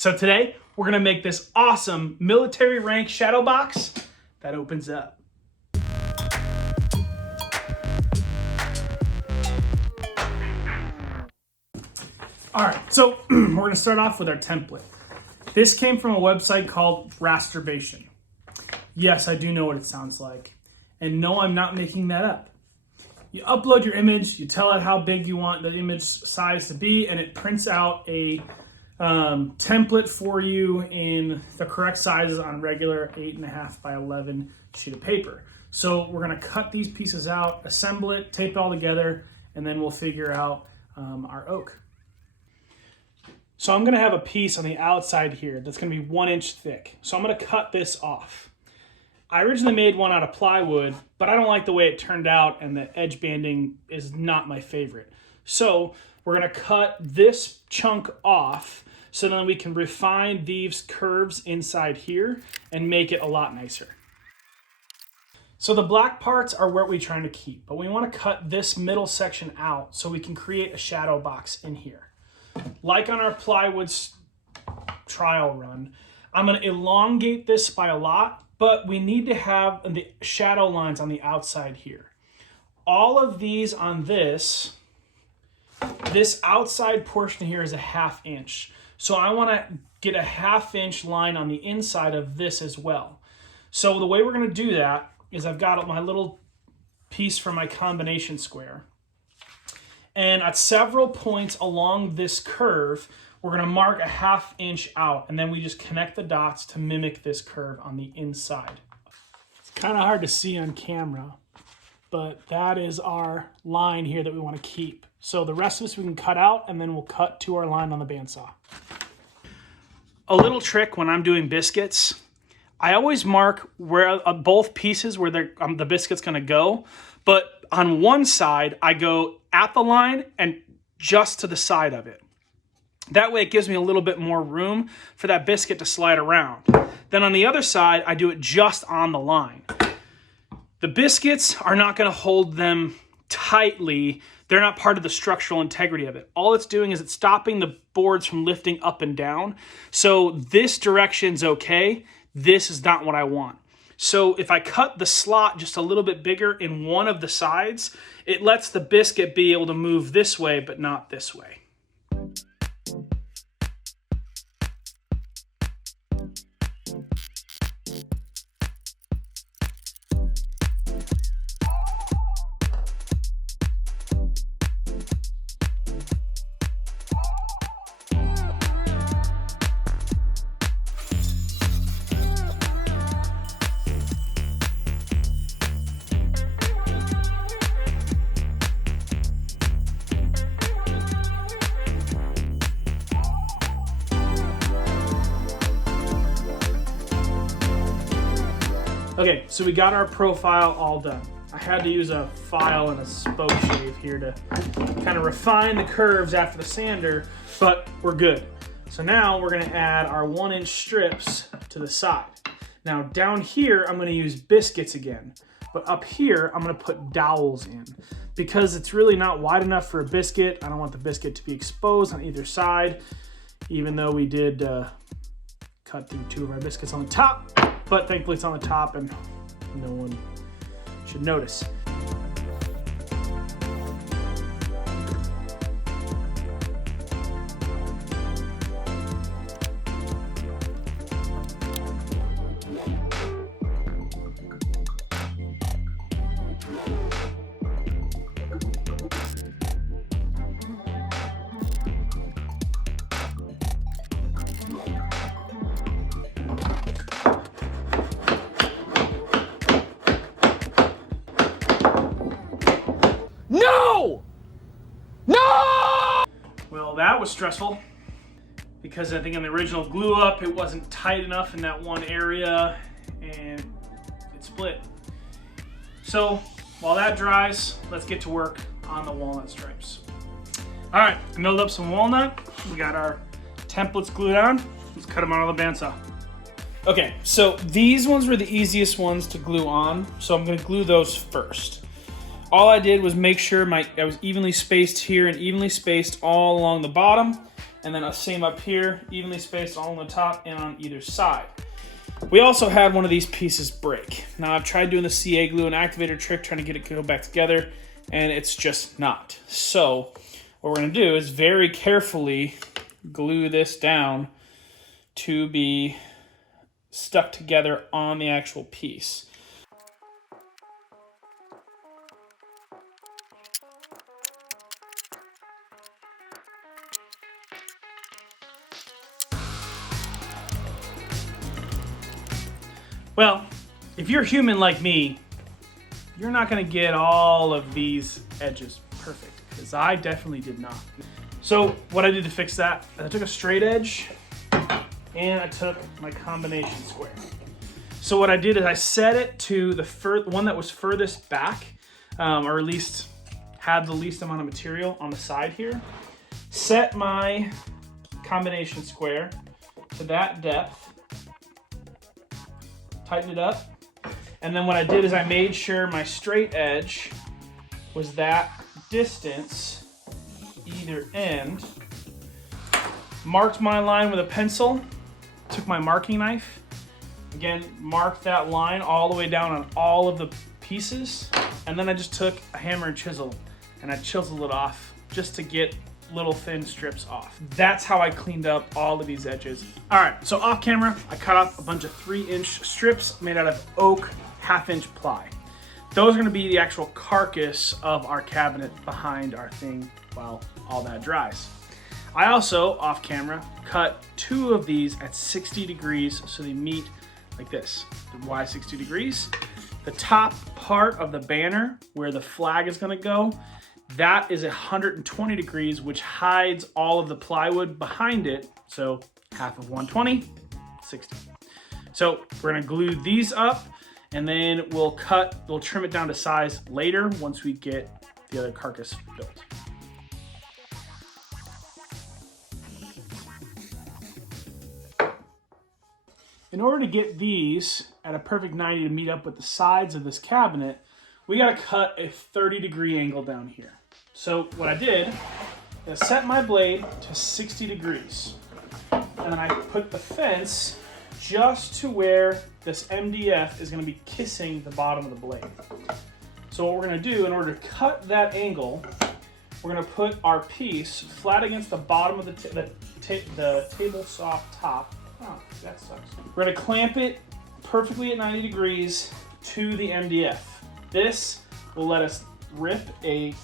So today, we're gonna make this awesome military rank shadow box that opens up. All right, so we're gonna start off with our template. This came from a website called Rasterbation. Yes, I do know what it sounds like. And no, I'm not making that up. You upload your image, you tell it how big you want the image size to be, and it prints out a template for you in the correct sizes on regular 8.5 by 11 sheet of paper. So we're gonna cut these pieces out, assemble it, tape it all together, and then we'll figure out our oak. So I'm gonna have a piece on the outside here that's gonna be 1 inch thick. So I'm gonna cut this off. I originally made one out of plywood, but I don't like the way it turned out and the edge banding is not my favorite. So we're gonna cut this chunk off so then we can refine these curves inside here and make it a lot nicer. So the black parts are what we're trying to keep, but we wanna cut this middle section out so we can create a shadow box in here. Like on our plywood trial run, I'm gonna elongate this by a lot, but we need to have the shadow lines on the outside here. All of these on this outside portion here is a 1/2 inch. So I wanna get a 1/2 inch line on the inside of this as well. So the way we're gonna do that is I've got my little piece for my combination square. And at several points along this curve, we're gonna mark a 1/2 inch out, and then we just connect the dots to mimic this curve on the inside. It's kind of hard to see on camera, but that is our line here that we wanna keep. So the rest of this we can cut out, and then we'll cut to our line on the bandsaw. A little trick when I'm doing biscuits, I always mark where both pieces where the biscuit's gonna go, but on one side, I go at the line and just to the side of it. That way it gives me a little bit more room for that biscuit to slide around. Then on the other side, I do it just on the line. The biscuits are not gonna hold them tightly. They're not part of the structural integrity of it. All it's doing is it's stopping the boards from lifting up and down. So this direction's okay. This is not what I want. So if I cut the slot just a little bit bigger in one of the sides, it lets the biscuit be able to move this way, but not this way. Okay, so we got our profile all done. I had to use a file and a spoke shave here to kind of refine the curves after the sander, but we're good. So now we're gonna add our 1 inch strips to the side. Now down here, I'm gonna use biscuits again, but up here, I'm gonna put dowels in because it's really not wide enough for a biscuit. I don't want the biscuit to be exposed on either side, even though we did cut through 2 of our biscuits on the top. But thankfully it's on the top and no one should notice. No! No! Well, that was stressful because I think in the original glue up, it wasn't tight enough in that one area and it split. So while that dries, let's get to work on the walnut stripes. All right, I milled up some walnut. We got our templates glued on. Let's cut them out on the bandsaw. Okay, so these ones were the easiest ones to glue on, so I'm gonna glue those first. All I did was make sure I was evenly spaced here and evenly spaced all along the bottom, And then a same up here, evenly spaced all on the top and on either side. We also had one of these pieces break. Now I've tried doing the CA glue and activator trick, trying to get it to go back together, and it's just not. So what we're gonna do is very carefully glue this down to be stuck together on the actual piece. Well, if you're human like me, you're not gonna get all of these edges perfect, because I definitely did not. So what I did to fix that, I took a straight edge and I took my combination square. So what I did is I set it to the one that was furthest back, or at least had the least amount of material on the side here. Set my combination square to that depth. Tighten it up. And then what I did is I made sure my straight edge was that distance either end. Marked my line with a pencil, took my marking knife, again, marked that line all the way down on all of the pieces. And then I just took a hammer and chisel and I chiseled it off just to get little thin strips off. That's how I cleaned up all of these edges. All right, so off camera, I cut off a bunch of 3-inch strips made out of oak 1/2-inch ply. Those are gonna be the actual carcass of our cabinet behind our thing while all that dries. I also, off camera, cut 2 of these at 60 degrees so they meet like this. Why 60 degrees? The top part of the banner where the flag is gonna go, that is 120 degrees, which hides all of the plywood behind it. So half of 120, 60. So we're gonna glue these up and then we'll trim it down to size later once we get the other carcass built. In order to get these at a perfect 90 to meet up with the sides of this cabinet, we gotta cut a 30-degree angle down here. So what I did is set my blade to 60 degrees. And then I put the fence just to where this MDF is gonna be kissing the bottom of the blade. So what we're gonna do in order to cut that angle, we're gonna put our piece flat against the bottom of the table saw top. Oh, that sucks. We're gonna clamp it perfectly at 90 degrees to the MDF. This will let us rip the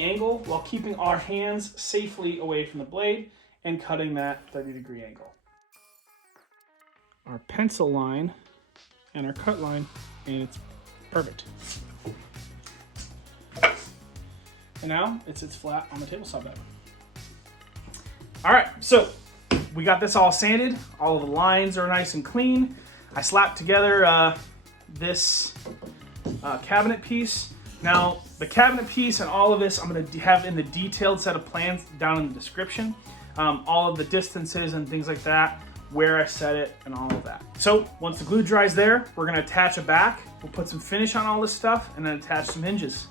angle while keeping our hands safely away from the blade and cutting that 30-degree angle. Our pencil line and our cut line, and it's perfect. And now it sits flat on the table saw bed. All right, so we got this all sanded. All of the lines are nice and clean. I slapped together this cabinet piece. Now, the cabinet piece and all of this, I'm gonna have in the detailed set of plans down in the description. All of the distances and things like that, where I set it and all of that. So once the glue dries there, we're gonna attach a back. We'll put some finish on all this stuff and then attach some hinges.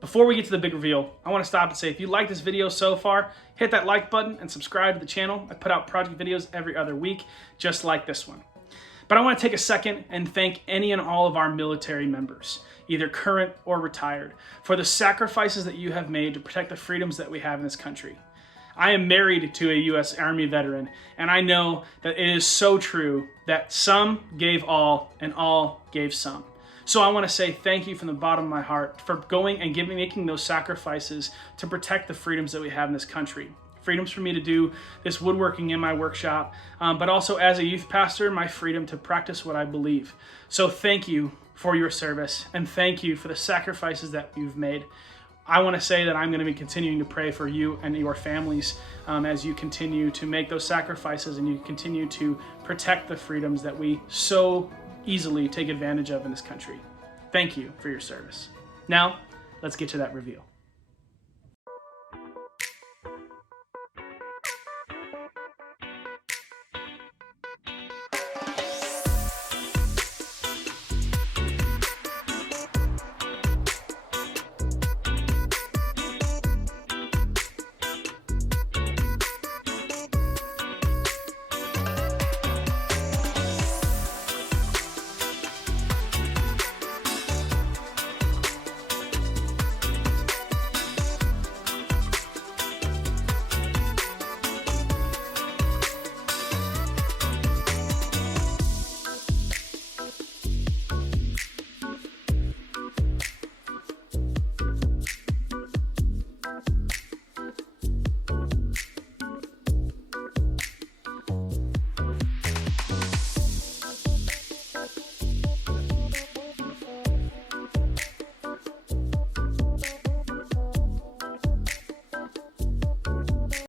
Before we get to the big reveal, I want to stop and say if you like this video so far, hit that like button and subscribe to the channel. I put out project videos every other week, just like this one. But I want to take a second and thank any and all of our military members, either current or retired, for the sacrifices that you have made to protect the freedoms that we have in this country. I am married to a U.S. Army veteran, and I know that it is so true that some gave all and all gave some. So I want to say thank you from the bottom of my heart for going and making those sacrifices to protect the freedoms that we have in this country. Freedoms for me to do this woodworking in my workshop, but also as a youth pastor, my freedom to practice what I believe. So thank you for your service, and thank you for the sacrifices that you've made. I want to say that I'm going to be continuing to pray for you and your families as you continue to make those sacrifices and you continue to protect the freedoms that we so easily take advantage of in this country. Thank you for your service. Now, let's get to that reveal.